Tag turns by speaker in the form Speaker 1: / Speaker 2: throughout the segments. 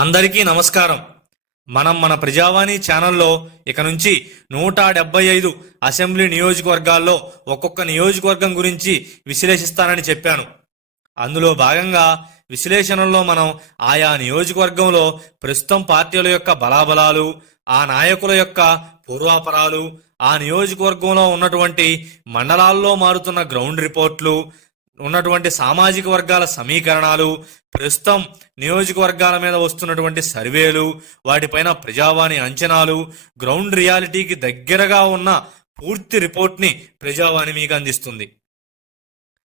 Speaker 1: అందరికీ నమస్కారం. మనం మన ప్రజావాణి ఛానల్లో ఇక నుంచి నూట డెబ్బై ఐదు అసెంబ్లీ నియోజకవర్గాల్లో ఒక్కొక్క నియోజకవర్గం గురించి విశ్లేషిస్తానని చెప్పాను. అందులో భాగంగా విశ్లేషణలో మనం ఆయా నియోజకవర్గంలో ప్రస్తుతం పార్టీల యొక్క బలాబలాలు ఆ నాయకుల యొక్క పూర్వాపరాలు ఆ నియోజకవర్గంలో ఉన్నటువంటి మండలాల్లో మారుతున్న గ్రౌండ్ రిపోర్ట్లు ఉన్నటువంటి సామాజిక వర్గాల సమీకరణాలు ప్రస్తుతం నియోజకవర్గాల మీద వస్తున్నటువంటి సర్వేలు వాటిపైన ప్రజావాణి అంచనాలు గ్రౌండ్ రియాలిటీకి దగ్గరగా ఉన్న పూర్తి రిపోర్ట్ని ప్రజావాణి మీకు అందిస్తుంది.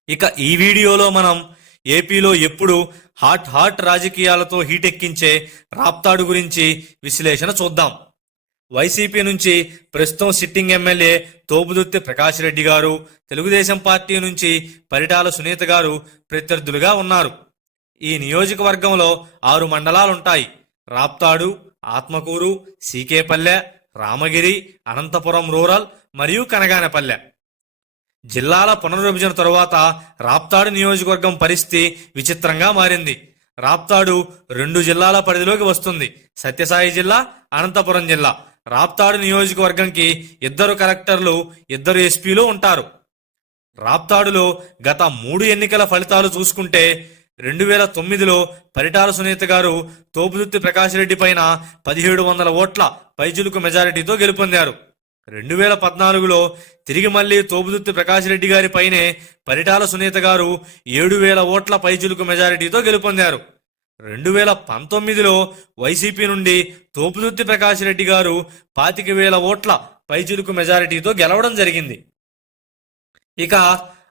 Speaker 1: ఇక ఈ వీడియోలో మనం ఏపీలో ఎప్పుడు హాట్ హాట్ రాజకీయాలతో హీటెక్కించే రాప్తాడు గురించి విశ్లేషణ చూద్దాం. వైసీపీ నుంచి ప్రస్తుతం సిట్టింగ్ ఎమ్మెల్యే తోపుదుర్తి ప్రకాష్ రెడ్డి గారు తెలుగుదేశం పార్టీ నుంచి పరిటాల సునీత గారు ప్రత్యర్థులుగా ఉన్నారు. ఈ నియోజకవర్గంలో ఆరు మండలాలుంటాయి. రాప్తాడు ఆత్మకూరు సీకేపల్లె రామగిరి అనంతపురం రూరల్ మరియు కనగానపల్లె. జిల్లాల పునర్విభజన తరువాత రాప్తాడు నియోజకవర్గం పరిస్థితి విచిత్రంగా మారింది. రాప్తాడు రెండు జిల్లాల పరిధిలోకి వస్తుంది. సత్యసాయి జిల్లా అనంతపురం జిల్లా. రాప్తాడు నియోజకవర్గంకి ఇద్దరు కలెక్టర్లు ఇద్దరు ఎస్పీలు ఉంటారు. రాప్తాడులో గత మూడు ఎన్నికల ఫలితాలు చూసుకుంటే రెండు వేల తొమ్మిదిలో పరిటాల సునీత గారు తోపుదుత్తి ప్రకాష్ రెడ్డి పైన పదిహేడు వందల ఓట్ల పైచులుకు మెజారిటీతో గెలుపొందారు. రెండు వేల పద్నాలుగులో తిరిగి మళ్ళీ తోపుదుత్తి ప్రకాష్ రెడ్డి గారి పైనే పరిటాల సునీత గారు ఏడు వేల ఓట్ల పైచులుకు మెజారిటీతో గెలుపొందారు. రెండు వేల పంతొమ్మిదిలో వైసీపీ నుండి తోపుదుర్తి ప్రకాష్ రెడ్డి గారు పాతిక వేల ఓట్ల పైచులుకు మెజారిటీతో గెలవడం జరిగింది. ఇక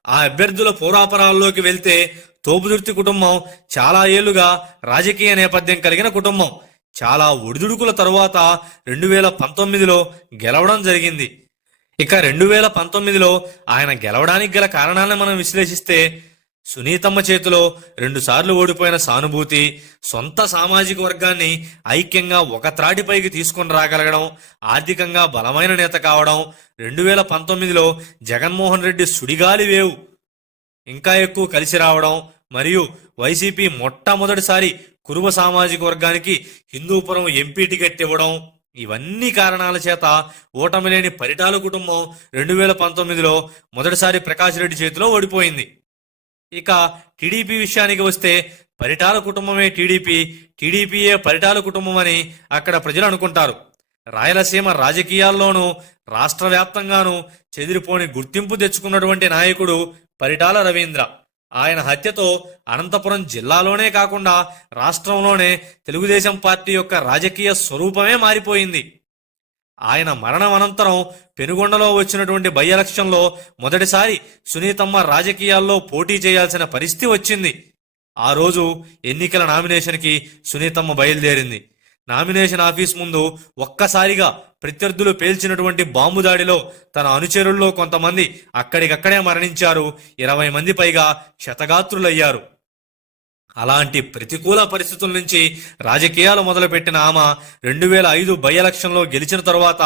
Speaker 1: ఆ అభ్యర్థుల పోరాపరాల్లోకి వెళ్తే తోపుదుర్తి కుటుంబం చాలా ఏళ్ళుగా రాజకీయ నేపథ్యం కలిగిన కుటుంబం. చాలా ఒడిదుడుకుల తరువాత రెండు వేల పంతొమ్మిదిలో గెలవడం జరిగింది. ఇక రెండు వేల పంతొమ్మిదిలో ఆయన గెలవడానికి గల కారణాలను మనం విశ్లేషిస్తే సునీతమ్మ చేతిలో రెండుసార్లు ఓడిపోయిన సానుభూతి సొంత సామాజిక వర్గాన్ని ఐక్యంగా ఒక త్రాటిపైకి తీసుకొని రాగలగడం ఆర్థికంగా బలమైన నేత కావడం రెండు వేల పంతొమ్మిదిలో జగన్మోహన్ రెడ్డి సుడిగాలి వేవు. ఇంకా ఎక్కువ కలిసి రావడం మరియు వైసీపీ మొట్టమొదటిసారి కురువ సామాజిక వర్గానికి హిందూపురం ఎంపీ టికెట్ ఇవ్వడం ఇవన్నీ కారణాల చేత ఓటమి లేని పరిటాల కుటుంబం రెండు వేల పంతొమ్మిదిలో మొదటిసారి ప్రకాష్ రెడ్డి చేతిలో ఓడిపోయింది. ఇక టీడీపీ విషయానికి వస్తే పరిటాల కుటుంబమే టీడీపీ టీడీపీయే పరిటాల కుటుంబం అని అక్కడ ప్రజలు అనుకుంటారు. రాయలసీమ రాజకీయాల్లోనూ రాష్ట్ర వ్యాప్తంగానూ చెదిరిపోని గుర్తింపు తెచ్చుకున్నటువంటి నాయకుడు పరిటాల రవీంద్ర. ఆయన హత్యతో అనంతపురం జిల్లాలోనే కాకుండా రాష్ట్రంలోనే తెలుగుదేశం పార్టీ యొక్క రాజకీయ స్వరూపమే మారిపోయింది. ఆయన మరణం అనంతరం పెనుగొండలో వచ్చినటువంటి బై ఎలక్షన్లో మొదటిసారి సునీతమ్మ రాజకీయాల్లో పోటీ చేయాల్సిన పరిస్థితి వచ్చింది. ఆ రోజు ఎన్నికల నామినేషన్కి సునీతమ్మ బయలుదేరింది. నామినేషన్ ఆఫీస్ ముందు ఒక్కసారిగా ప్రత్యర్థులు పేల్చినటువంటి బాంబు దాడిలో తన అనుచరుల్లో కొంతమంది అక్కడికక్కడే మరణించారు. ఇరవై మంది పైగా క్షతగాత్రులయ్యారు. అలాంటి ప్రతికూల పరిస్థితుల నుంచి రాజకీయాలు మొదలుపెట్టిన ఆమె రెండు వేల ఐదు బై ఎలక్షన్లో గెలిచిన తరువాత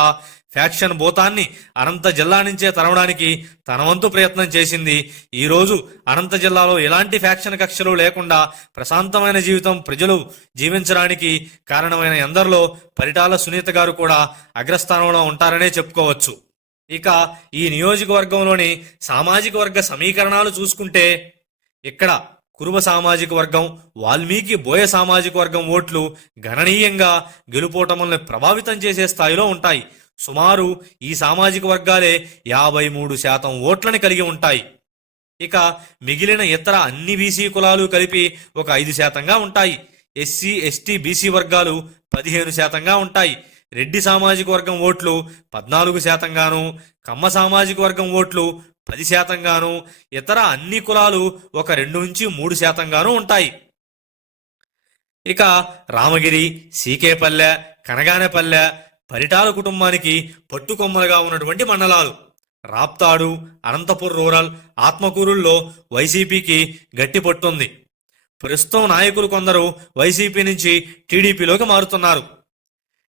Speaker 1: ఫ్యాక్షన్ భూతాన్ని అనంత జిల్లా నుంచే తరవడానికి తన వంతు ప్రయత్నం చేసింది. ఈ రోజు అనంత జిల్లాలో ఎలాంటి ఫ్యాక్షన్ కక్షలు లేకుండా ప్రశాంతమైన జీవితం ప్రజలు జీవించడానికి కారణమైన ఎందరిలో పరిటాల సునీత గారు కూడా అగ్రస్థానంలో ఉంటారనే చెప్పుకోవచ్చు. ఇక ఈ నియోజకవర్గంలోని సామాజిక వర్గ సమీకరణాలు చూసుకుంటే ఇక్కడ కురుబ సామాజిక వర్గం వాల్మీకి బోయ సామాజిక వర్గం ఓట్లు గణనీయంగా గెలుపోటములను ప్రభావితం చేసే స్థాయిలో ఉంటాయి. సుమారు ఈ సామాజిక వర్గాలే యాభై మూడు శాతం ఓట్లను కలిగి ఉంటాయి. ఇక మిగిలిన ఇతర అన్ని బీసీ కులాలు కలిపి ఒక ఐదు శాతంగా ఉంటాయి. ఎస్సీ ఎస్టీ బీసీ వర్గాలు పదిహేను శాతంగా ఉంటాయి. రెడ్డి సామాజిక వర్గం ఓట్లు పద్నాలుగు శాతంగాను కమ్మ సామాజిక వర్గం ఓట్లు పది శాతంగాను ఇతర అన్ని కులాలు ఒక రెండు నుంచి మూడు శాతంగాను ఉంటాయి. ఇక రామగిరి సీకేపల్లె కనగానేపల్లె పరిటాల కుటుంబానికి పట్టుకొమ్మలుగా ఉన్నటువంటి మండలాలు. రాప్తాడు అనంతపుర్ రూరల్ ఆత్మకూరుల్లో వైసీపీకి గట్టి పట్టుంది. ప్రస్తుతం నాయకులు కొందరు వైసీపీ నుంచి టీడీపీలోకి మారుతున్నారు.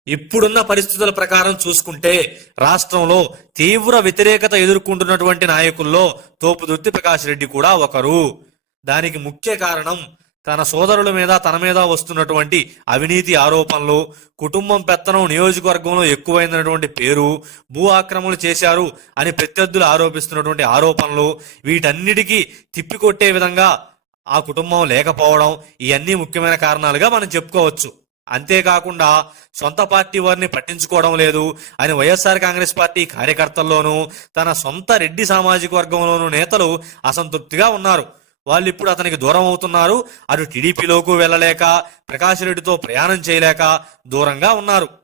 Speaker 1: ఇప్పుడున్న పరిస్థితుల ప్రకారం చూసుకుంటే రాష్ట్రంలో తీవ్ర వ్యతిరేకత ఎదుర్కొంటున్నటువంటి నాయకుల్లో తోపుదుర్తి ప్రకాష్ రెడ్డి కూడా ఒకరు. దానికి ముఖ్య కారణం తన సోదరుల మీద తన మీద వస్తున్నటువంటి అవినీతి ఆరోపణలు కుటుంబం పెత్తనం నియోజకవర్గంలో ఎక్కువైనటువంటి పేరు భూ ఆక్రమణలు చేశారు అని ప్రత్యర్థులు ఆరోపిస్తున్నటువంటి ఆరోపణలు వీటన్నిటికీ తిప్పికొట్టే విధంగా ఆ కుటుంబం లేకపోవడం ఇవన్నీ ముఖ్యమైన కారణాలుగా మనం చెప్పుకోవచ్చు. అంతేకాకుండా సొంత పార్టీ వారిని పట్టించుకోవడం లేదు అని వైఎస్ఆర్ కాంగ్రెస్ పార్టీ కార్యకర్తల్లోనూ తన సొంత రెడ్డి సామాజిక వర్గంలోనూ నేతలు అసంతృప్తిగా ఉన్నారు. వాళ్ళు ఇప్పుడు అతనికి దూరం అవుతున్నారు. అటు టీడీపీలోకి వెళ్ళలేక ప్రకాష్ రెడ్డితో ప్రయాణం చేయలేక దూరంగా ఉన్నారు.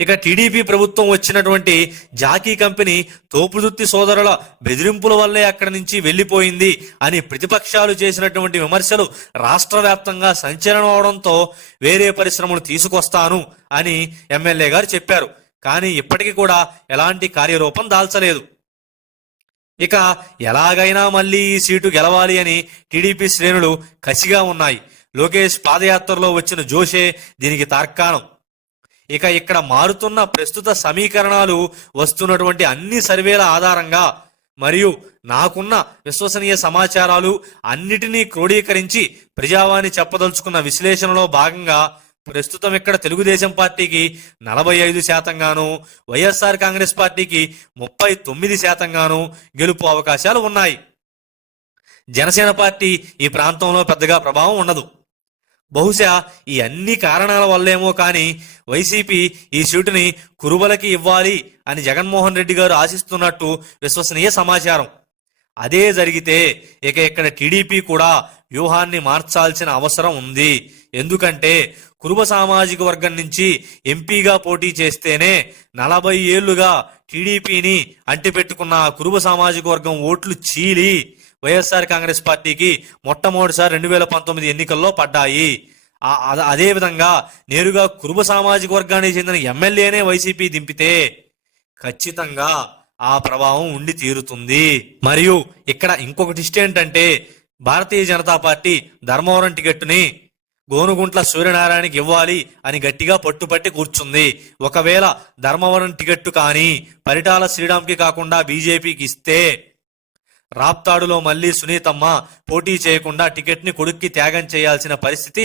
Speaker 1: ఇక టీడీపీ ప్రభుత్వం వచ్చినటువంటి జాకీ కంపెనీ తోపుదుత్తి సోదరుల బెదిరింపుల వల్లే అక్కడి నుంచి వెళ్ళిపోయింది అని ప్రతిపక్షాలు చేసినటువంటి విమర్శలు రాష్ట్ర వ్యాప్తంగా సంచలనం అవడంతో వేరే పరిశ్రమలు తీసుకొస్తాను అని ఎమ్మెల్యే గారు చెప్పారు. కానీ ఇప్పటికీ కూడా ఎలాంటి కార్యరూపం దాల్చలేదు. ఇక ఎలాగైనా మళ్ళీ ఈ సీటు గెలవాలి అని టీడీపీ శ్రేణులు కసిగా ఉన్నాయి. లోకేష్ పాదయాత్రలో వచ్చిన జోషే దీనికి తార్కాణం. ఇక ఇక్కడ మారుతున్న ప్రస్తుత సమీకరణాలు వస్తున్నటువంటి అన్ని సర్వేల ఆధారంగా మరియు నాకున్న విశ్వసనీయ సమాచారాలు అన్నిటినీ క్రోడీకరించి ప్రజావాణి చెప్పదలుచుకున్న విశ్లేషణలో భాగంగా ప్రస్తుతం ఇక్కడ తెలుగుదేశం పార్టీకి నలభై ఐదు శాతంగాను వైఎస్ఆర్ కాంగ్రెస్ పార్టీకి ముప్పై తొమ్మిది శాతంగాను గెలుపు అవకాశాలు ఉన్నాయి. జనసేన పార్టీ ఈ ప్రాంతంలో పెద్దగా ప్రభావం ఉండదు. బహుశా ఈ అన్ని కారణాల వల్లేమో కానీ వైసీపీ ఈ సీటుని కురుబలకి ఇవ్వాలి అని జగన్మోహన్ రెడ్డి గారు ఆశిస్తున్నట్టు విశ్వసనీయ సమాచారం. అదే జరిగితే ఇక ఇక్కడ టీడీపీ కూడా వ్యూహాన్ని మార్చాల్సిన అవసరం ఉంది. ఎందుకంటే కురుబ సామాజిక వర్గం నుంచి ఎంపీగా పోటీ చేస్తేనే నలభై ఏళ్ళుగా టీడీపీని అంటిపెట్టుకున్న కురుబ సామాజిక వర్గం ఓట్లు చీలి వైఎస్ఆర్ కాంగ్రెస్ పార్టీకి మొట్టమొదటిసారి రెండు వేల పంతొమ్మిది ఎన్నికల్లో పడ్డాయి. అద- అదే విధంగా నేరుగా కురుబ సామాజిక వర్గానికి చెందిన ఎమ్మెల్యేనే వైసీపీ దింపితే ఖచ్చితంగా ఆ ప్రభావం ఉండి తీరుతుంది. మరియు ఇక్కడ ఇంకొకటి ఇష్ట ఏంటంటే భారతీయ జనతా పార్టీ ధర్మవరం టికెట్టుని గోనుగుంట్ల సూర్యనారాయణకి ఇవ్వాలి అని గట్టిగా పట్టుపట్టి కూర్చుంది. ఒకవేళ ధర్మవరం టికెట్టు కానీ పరిటాల శ్రీరామ్కి కాకుండా బీజేపీకి ఇస్తే రాప్తాడులో మళ్ళీ సునీతమ్మ పోటీ చేయకుండా టికెట్ని కొడుక్కి త్యాగం చేయాల్సిన పరిస్థితి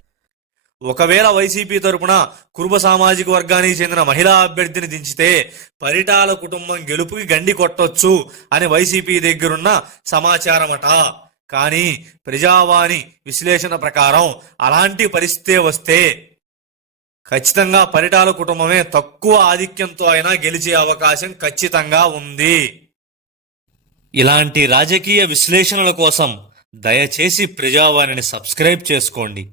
Speaker 1: ఒకవేళ వైసీపీ తరపున కురుబ సామాజిక వర్గానికి చెందిన మహిళా అభ్యర్థిని దించితే పరిటాల కుటుంబం గెలుపుకి గండి కొట్టొచ్చు అని వైసీపీ దగ్గరున్న సమాచారమట. కానీ ప్రజావాణి విశ్లేషణ ప్రకారం అలాంటి పరిస్థితే వస్తే ఖచ్చితంగా పరిటాల కుటుంబమే తక్కువ ఆధిక్యంతో అయినా గెలిచే అవకాశం ఖచ్చితంగా ఉంది. ఇలాంటి రాజకీయ విశ్లేషణల కోసం దయచేసి ప్రజావాణిని సబ్స్క్రైబ్ చేసుకోండి.